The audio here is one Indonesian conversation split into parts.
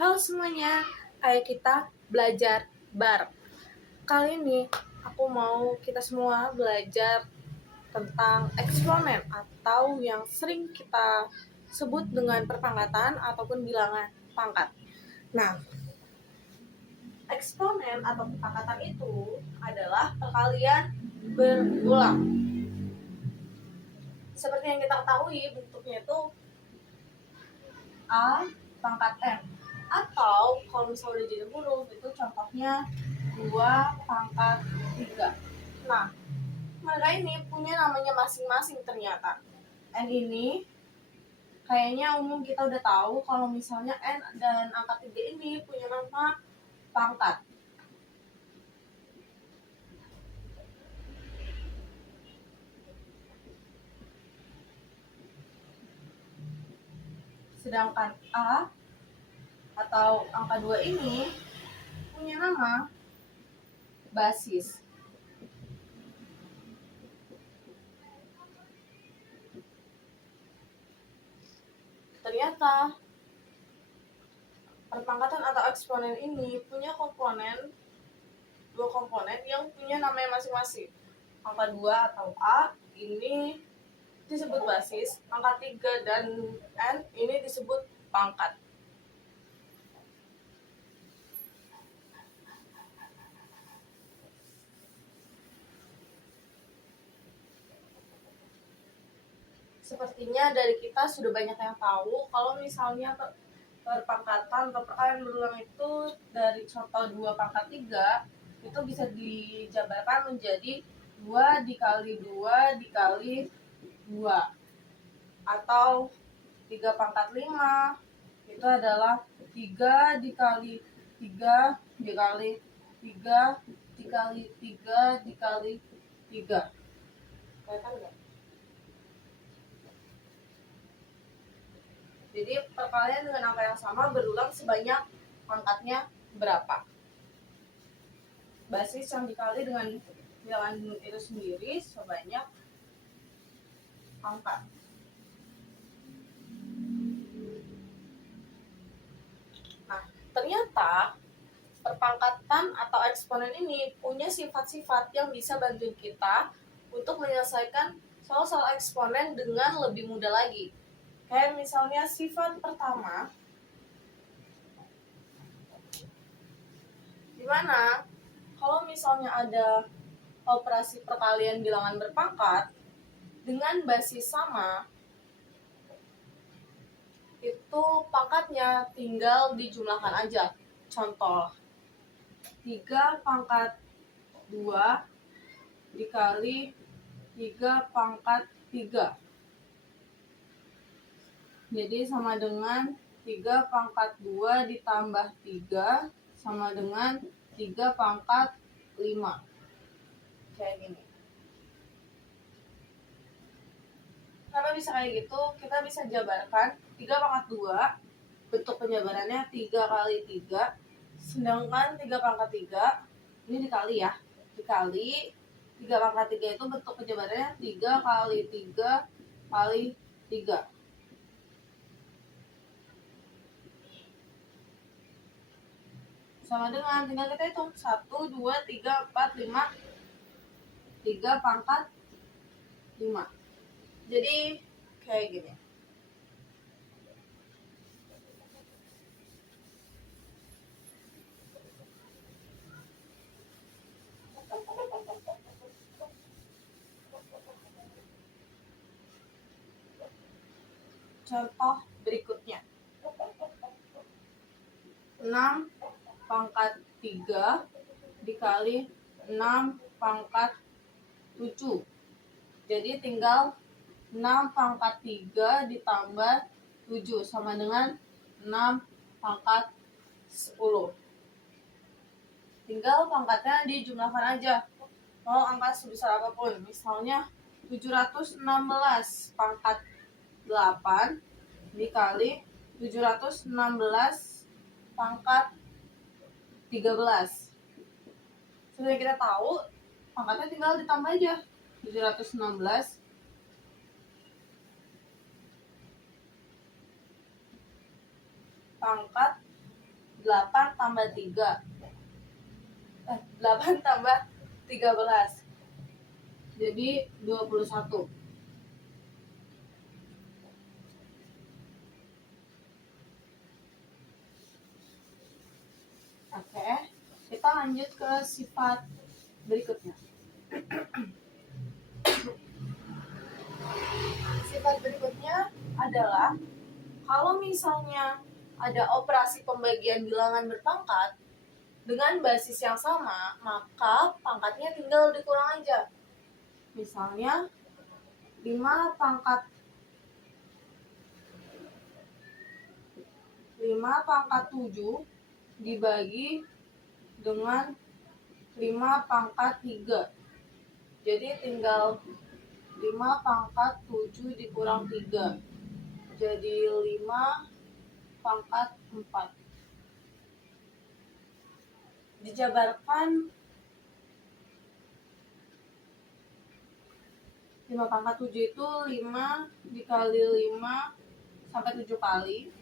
Halo semuanya, ayo kita belajar bareng. Kali ini aku mau kita semua belajar tentang eksponen atau yang sering kita sebut dengan perpangkatan ataupun bilangan pangkat. Nah, eksponen atau perpangkatan itu adalah perkalian berulang. Seperti yang kita ketahui, bentuknya itu A pangkat M. Atau kalau misalnya udah jadi huruf itu contohnya 2 pangkat 3. Nah, mereka ini punya namanya masing-masing ternyata. N ini kayaknya umum kita udah tahu kalau misalnya N dan angka 3 ini punya nama pangkat. Sedangkan A atau angka 2 ini punya nama basis. Ternyata perpangkatan atau eksponen ini punya dua komponen yang punya namanya masing-masing. Angka 2 atau A ini disebut basis, angka 3 dan N ini disebut pangkat. Sepertinya dari kita sudah banyak yang tahu kalau misalnya perpangkatan atau perkalian berulang itu dari contoh 2 pangkat 3 itu bisa dijabarkan menjadi 2 dikali 2 dikali 2 atau 3 pangkat 5 itu adalah 3 dikali 3 dikali 3 dikali 3 dikali 3. Kelihatan nggak? Jadi perkalian dengan angka yang sama berulang sebanyak pangkatnya berapa. Basis yang dikali dengan bilangan itu sendiri sebanyak pangkat. Nah, ternyata perpangkatan atau eksponen ini punya sifat-sifat yang bisa bantu kita untuk menyelesaikan soal-soal eksponen dengan lebih mudah lagi. Kayak misalnya sifat pertama, dimana kalau misalnya ada operasi perkalian bilangan berpangkat dengan basis sama, itu pangkatnya tinggal dijumlahkan aja. Contoh, 3 pangkat 2 dikali 3 pangkat 3. Jadi sama dengan 3 pangkat 2 ditambah 3 sama dengan 3 pangkat 5. Kayak gini. Kenapa bisa kayak gitu? Kita bisa jabarkan 3 pangkat 2, bentuk penjabarannya 3 kali 3, sedangkan 3 pangkat 3, ini dikali ya, dikali 3 pangkat 3 itu bentuk penjabarannya 3 kali 3 kali 3. Sama dengan, tinggal kita hitung 1, 2, 3, 4, 5, 3 pangkat 5. Jadi kayak gini. Contoh berikutnya. 6 pangkat 3 dikali 6 pangkat 7. Jadi tinggal 6 pangkat 3 ditambah 7 sama dengan 6 pangkat 10. Tinggal pangkatnya dijumlahkan aja. Mau angka sebesar apapun. Misalnya 716 pangkat 8 dikali 716 pangkat 13. Seperti kita tahu, pangkatnya tinggal ditambah aja. 716 pangkat 8 tambah 3. 8 tambah 13. Jadi 21. Oke, kita lanjut ke sifat berikutnya. Sifat berikutnya adalah kalau misalnya ada operasi pembagian bilangan berpangkat dengan basis yang sama, maka pangkatnya tinggal dikurang aja. Misalnya 5 pangkat 7 dibagi dengan 5 pangkat 3. Jadi tinggal 5 pangkat 7 dikurang 3. Jadi 5 pangkat 4. Dijabarkan 5 pangkat 7 itu 5 dikali 5 sampai 7 kali.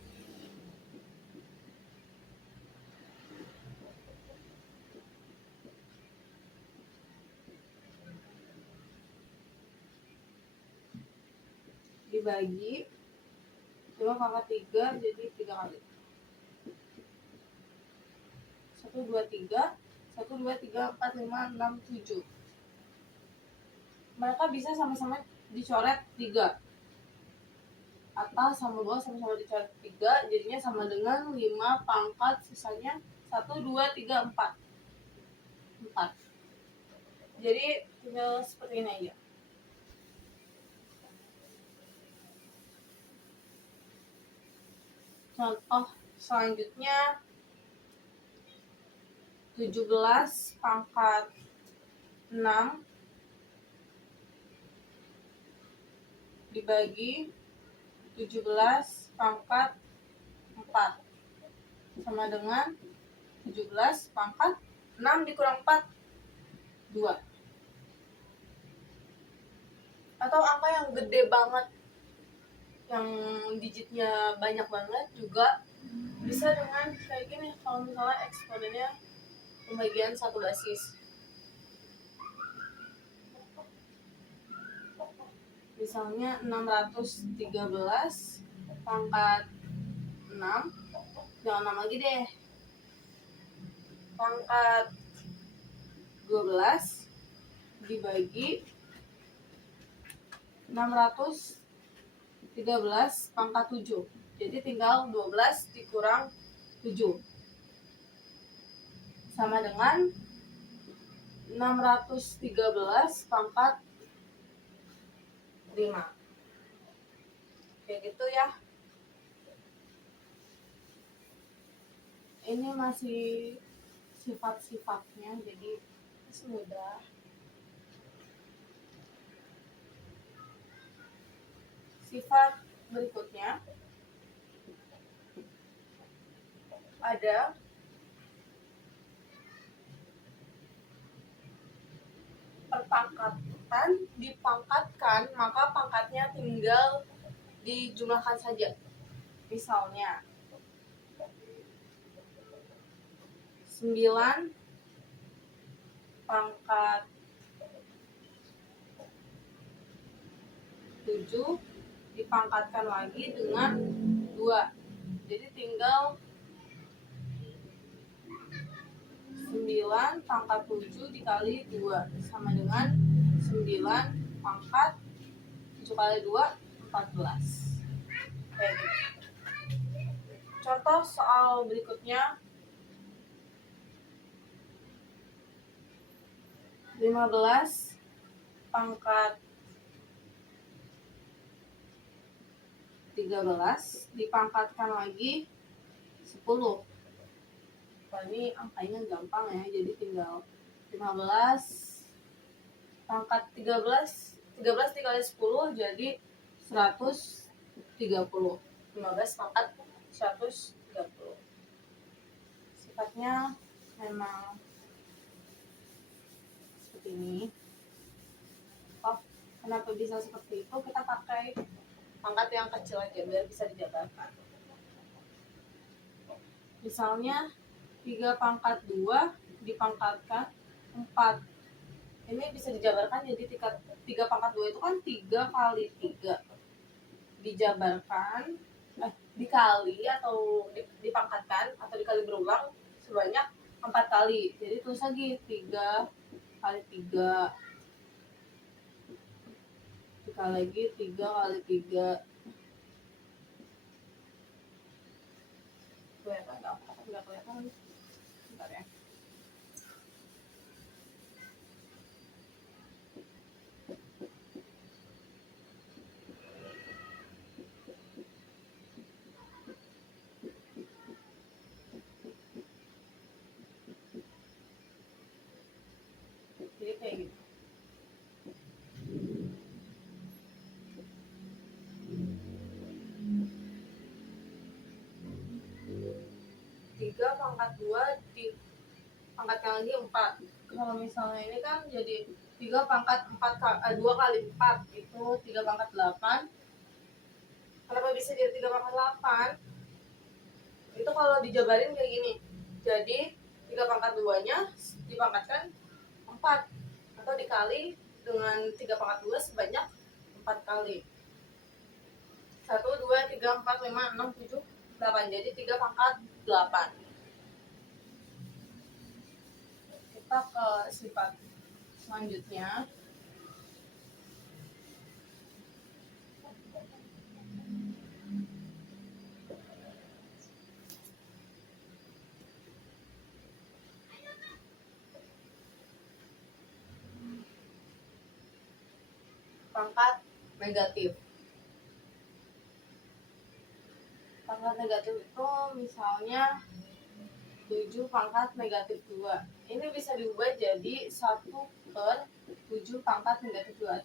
Dibagi 5 pangkat 3 jadi 3 kali. 1, 2, 3. 1, 2, 3, 4, 5, 6, 7. Mereka bisa sama-sama dicoret 3. Atas sama bawah sama-sama dicoret 3. Jadinya sama dengan 5 pangkat sisanya 1, 2, 3, 4. 4. Jadi tinggal seperti ini aja. Contoh selanjutnya 17 pangkat 6 dibagi 17 pangkat 4 sama dengan 17 pangkat 6 dikurang 4, 2. Atau angka yang gede banget, yang digitnya banyak banget juga bisa dengan kayak gini. Kalau misalnya eksponennya pembagian satu basis, misalnya 613 pangkat 6, jangan 6 lagi deh, pangkat 12 dibagi 613 pangkat 7. Jadi tinggal 12 dikurang 7 sama dengan 613 pangkat 5. Kayak gitu ya. Ini masih sifat-sifatnya, jadi mudah. Sifat berikutnya ada perpangkatan. Dipangkatkan maka pangkatnya tinggal dijumlahkan saja. Misalnya 9 pangkat 7 dipangkatkan lagi dengan 2. Jadi tinggal 9 pangkat 7 dikali 2 sama dengan 9 pangkat 7 kali 2, 14. Kayak gitu. Contoh soal berikutnya 15 pangkat 13 dipangkatkan lagi 10. Nah, ini angkanya gampang ya, jadi tinggal 15 pangkat 13 dikali 10 jadi 130. 15 pangkat 130. Sifatnya memang seperti ini. Oh, kenapa bisa seperti itu? Kita pakai pangkat yang kecil aja biar bisa dijabarkan. Misalnya 3 pangkat 2 dipangkatkan 4. Ini bisa dijabarkan jadi 3 pangkat 2 itu kan 3 kali 3. Dijabarkan, dikali atau dipangkatkan atau dikali berulang sebanyak 4 kali. Jadi tulis lagi 3 kali 3. Dikali lagi 3 kali 3. Kelihatan nggak kelihatan? Bentar ya. Jadi kayak gitu. Tiga pangkat 2 dipangkatkan lagi 4. Kalau misalnya ini kan jadi 3 pangkat 4 2 kali 4 itu 3 pangkat 8. Kenapa bisa jadi 3 pangkat 8? Itu kalau dijabarin kayak gini. Jadi 3 pangkat 2-nya dipangkatkan 4 atau dikali dengan 3 pangkat 2 sebanyak 4 kali. 1, 2, 3, 4, 5, 6, 7, 8. Jadi 3 pangkat 8. Kita ke sifat selanjutnya. Pangkat negatif. Pangkat negatif itu misalnya 7 pangkat negatif 2. Ini bisa diubah jadi 1 per 7 pangkat negatif 2.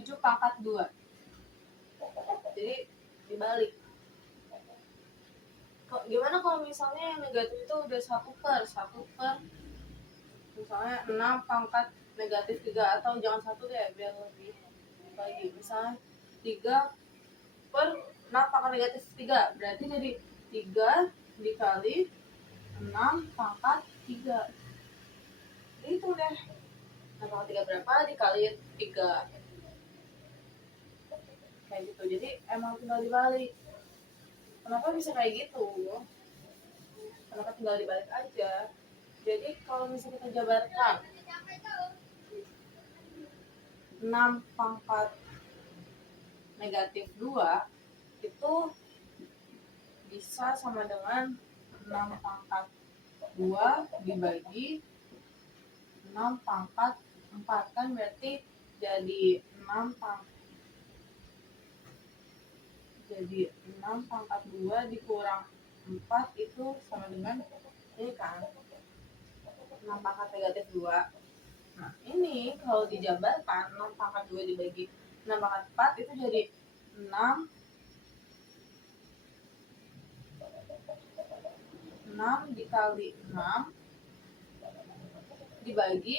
7 pangkat 2. Jadi dibalik. Gimana kalau misalnya yang negatif itu udah 1 per misalnya 6 pangkat negatif 3, atau jangan 1 deh biar lebih lagi. Misalnya 3 per 6 pangkat negatif 3, berarti jadi 3 dikali 6 pangkat 3. Itu deh. 6 pangkat 3 berapa dikali 3. Kayak gitu. Jadi emang tinggal dibalik. Kenapa bisa kayak gitu? Kenapa tinggal dibalik aja? Jadi kalau misalnya kita jabarkan 6 pangkat negatif 2 itu bisa sama dengan 6 pangkat 2 dibagi 6 pangkat 4, kan berarti jadi 6 pangkat 2 dikurang 4 itu sama dengan ini kan 6 pangkat negatif 2. Nah ini kalau dijabarkan 6 pangkat 2 dibagi 6 pangkat 4 itu jadi 6 dikali 6 dibagi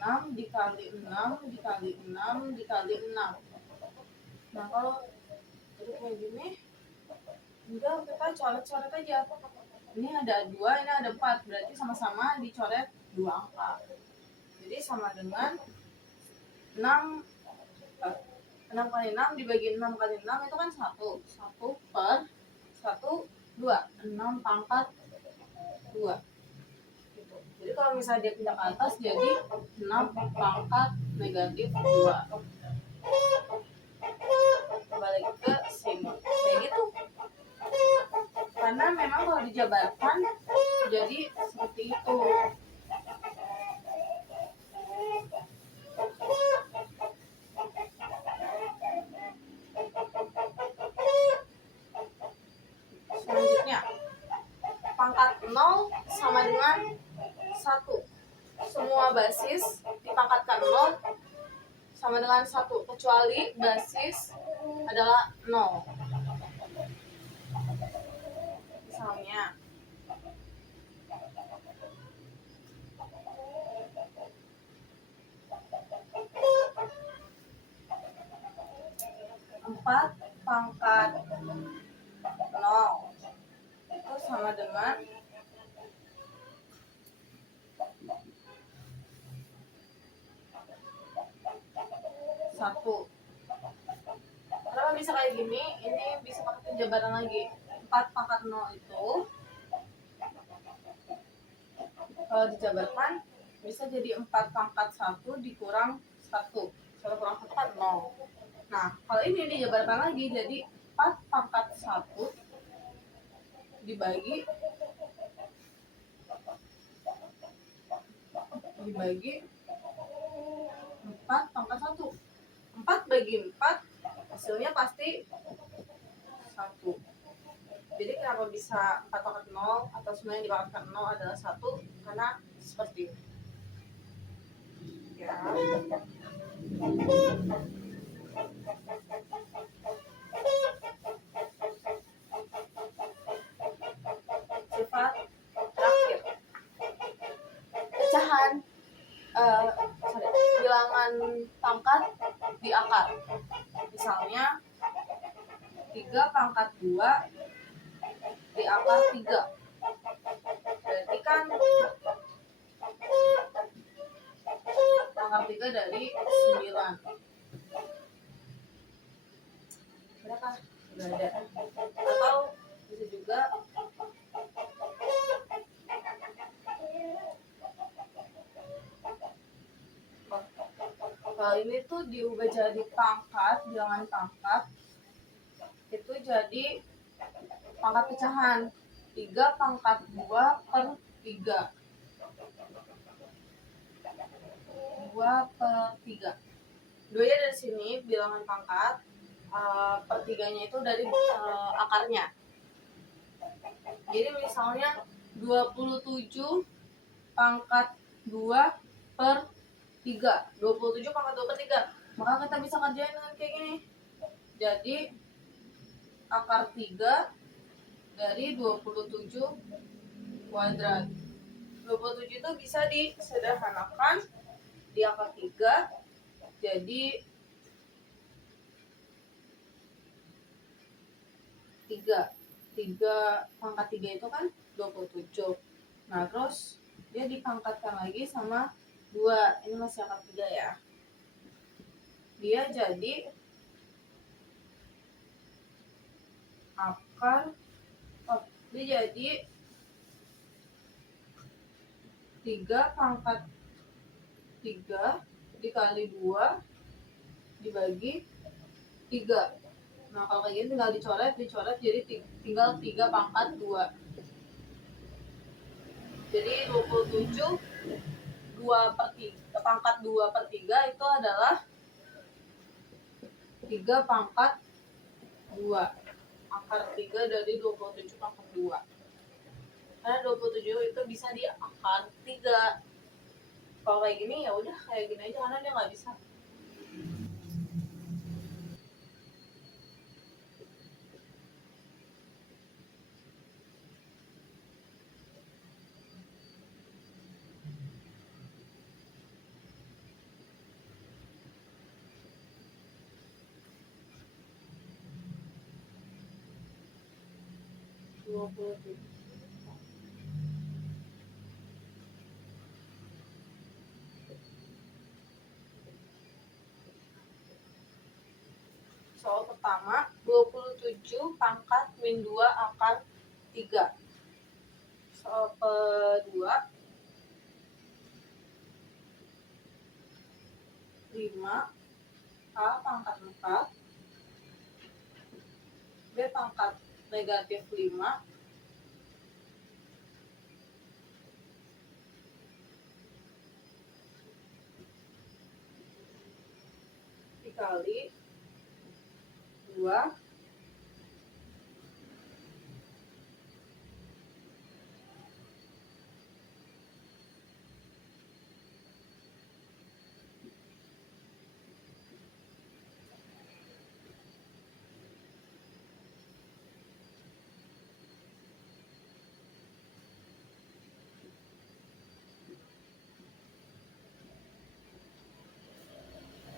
6 dikali 6 dikali 6 dikali 6. Nah kalau jadi kayak gini, enggak, kita coret-coret aja. Ini ada 2, ini ada 4, berarti sama-sama dicoret 2 angka. Jadi sama dengan 6 kali 6 dibagi 6 kali 6 itu kan 1 per 1, 2, 6 pangkat 2 gitu. Jadi kalau misalnya dia pindah ke atas jadi 6 pangkat negatif 2. Kembali ke sini kayak gitu, karena memang kalau dijabarkan jadi seperti itu. Selanjutnya pangkat 0 sama dengan 1. Semua basis dipangkatkan 0 sama dengan 1 kecuali basis adalah 0. Misalnya 4 pangkat 0 itu sama dengan dengan 1. Kenapa bisa kayak gini? Ini bisa pakai penjabaran lagi. 4 pangkat 0 itu kalau dijabarkan bisa jadi 4 pangkat 1 dikurang 1. 1 kurang 1 kan 0. Nah, kalau ini dijabarkan lagi jadi 4 pangkat 1 dibagi 4 pangkat 1. 4 bagi 4 hasilnya pasti 1. Jadi kenapa bisa 4 pangkat 0 atau sebenarnya dipangkatkan 0 adalah 1 karena seperti ini. Ya. Sifat terakhir. Pecahan bilangan pangkat di akar. Misalnya 3 pangkat 2 di akar 3. Berarti kan akar 3 dari 9. Berapa? Sudah ada. Atau bisa juga kalau ini tuh diubah jadi pangkat, bilangan pangkat itu jadi pangkat pecahan 3 pangkat 2 per 3. 2 per 3. 2-nya dari sini bilangan pangkat, per 3-nya itu dari akarnya. Jadi misalnya 27 pangkat 2 per 3. 27 pangkat 2 per 3. Maka kita bisa kerjain dengan kayak gini. Jadi akar 3 dari 27 kuadrat. 27 itu bisa disederhanakan di akar 3 jadi 3 pangkat 3 itu kan 27. Nah, terus dia dipangkatkan lagi sama 2. Ini masih akar 3 ya. Dia jadi dia jadi 3 pangkat 3 dikali 2 dibagi 3. Nah, kalau kayak gini tinggal dicoret jadi tinggal 3 pangkat 2. Jadi 27 2 per 3, pangkat 2 per 3 itu adalah 3 pangkat 2. Akar 3 dari 27 pangkat 2. Karena 27 itu bisa di akar 3. Kalau kayak gini ya udah kayak gini aja karena dia nggak bisa. Soal pertama, 27 pangkat min 2 akar 3. Soal kedua, 5 A pangkat 4 B pangkat negatif 5 dikali 2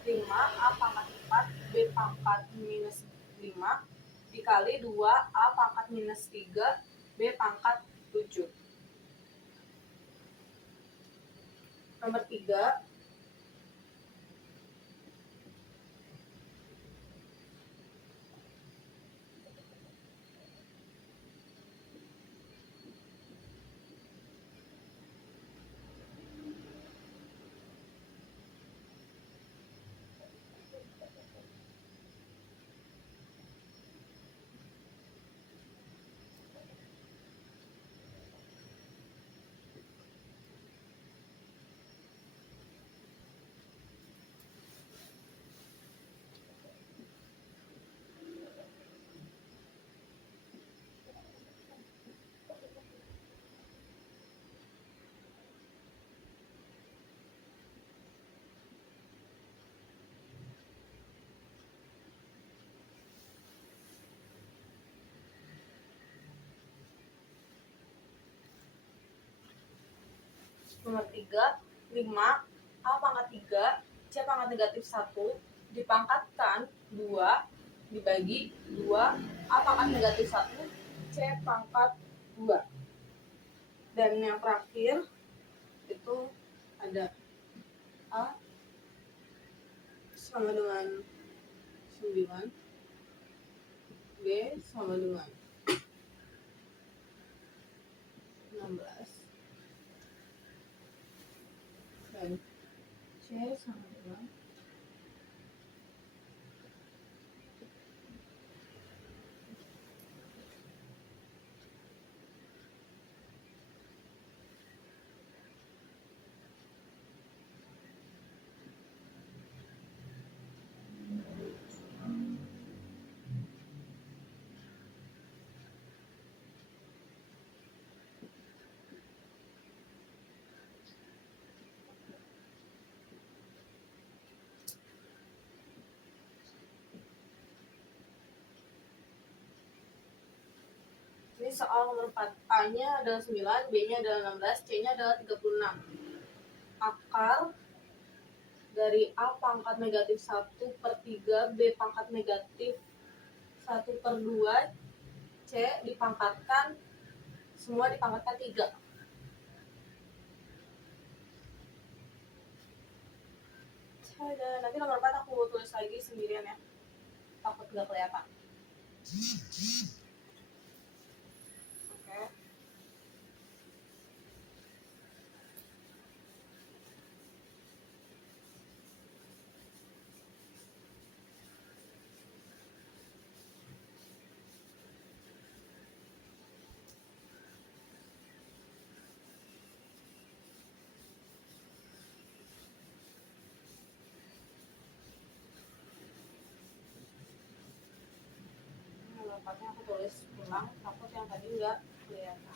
A pangkat 4 B pangkat minus 5 dikali 2 A pangkat minus 3 B pangkat 7. Nomor 3, nomor 3, 5, A pangkat 3, C pangkat negatif 1, dipangkatkan 2, dibagi 2, A pangkat negatif 1, C pangkat 2. Dan yang terakhir itu ada A sama dengan 9, B sama dengan 16, dan C sama dengan 4. Ini soal nomor 4. A-nya adalah 9, B-nya adalah 16, C-nya adalah 36. Akar dari A pangkat negatif 1 per 3, B pangkat negatif 1 per 2, C dipangkatkan, semua dipangkatkan 3. Nanti nomor 4 aku tulis lagi sendirian ya, takut gak kelihatan. Oke. Nomor 4-nya aku tulis ulang, takut yang tadi nggak kelihatan.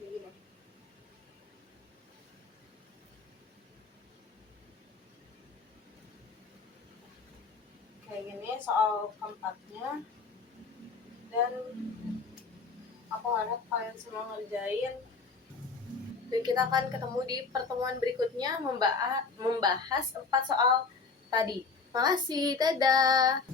Gini. Kayak gini soal keempatnya, dan aku harap kalian semua ngerjain. Dan kita akan ketemu di pertemuan berikutnya membahas 4 soal tadi. Makasih, dadah.